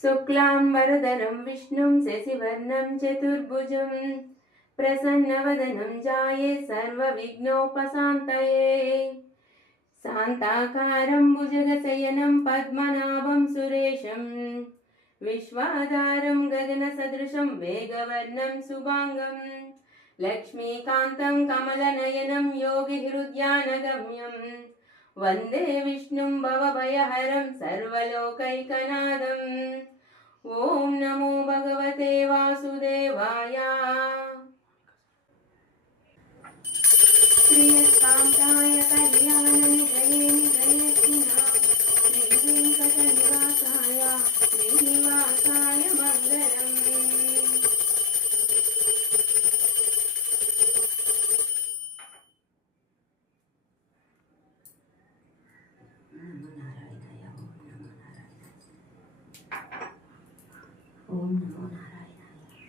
शुक्लाम्बरधरं विष्णुं शशिवर्णं चतुर्भुजं प्रसन्नवदनं ध्याये सर्वविघ्नोपशान्तये शान्ताकारं भुजगशयनं पद्मनाभं सुरेशं विश्वाधारं गगनसदृशं वेगवर्णं शुभाङ्गं लक्ष्मीकान्तं कमलनयनं योगिहृद्यानगम्यं वन्दे विष्णुं भवभयहरं सर्वलोकैकनाथम् ॐ नमो भगवते वासुदेवाय श्रीकान्ताय कल्याणनिधये निधयेऽर्थिना श्रीवेङ्कटनिवासाय श्रीनिवासाय मङ्गलम् ओम नमो नारायणाय।